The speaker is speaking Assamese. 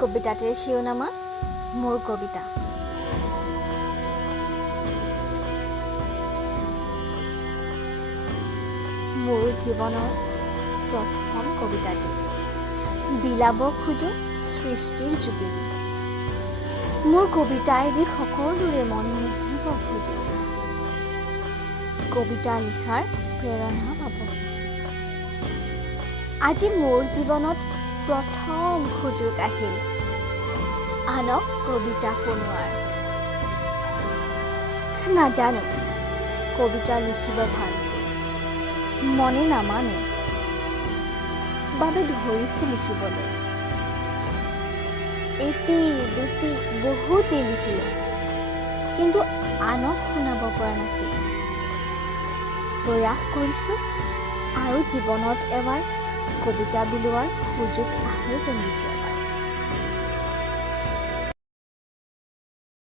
কবিতাটিৰ শিৰোনামা মোৰ কবিতা। মোৰ জীৱনৰ প্ৰথম কবিতাটি বিলাব খোজো সৃষ্টিৰ যোগেদি। মোৰ কবিতাইদি সকলোৰে মন মুহিব খোজো, কবিতা লিখাৰ প্ৰেৰণা পাব খোজো। আজি মোৰ জীৱনত প্ৰথম সুযোগ আহিল আনক কবিতা শুনোৱাৰ। নাজানো কবিতা লিখিব ভালকৈ, মনে নামানে বাবে ধৰিছো লিখিবলৈ। এটি দুটি বহুতেই লিখিলো, কিন্তু আনক শুনাব পৰা নাছিলো। প্ৰয়াস কৰিছো আৰু জীৱনত এবাৰ কবিতা বিলোৱাৰ সুযোগ আহে যেন দ্বিতীয়বাৰ।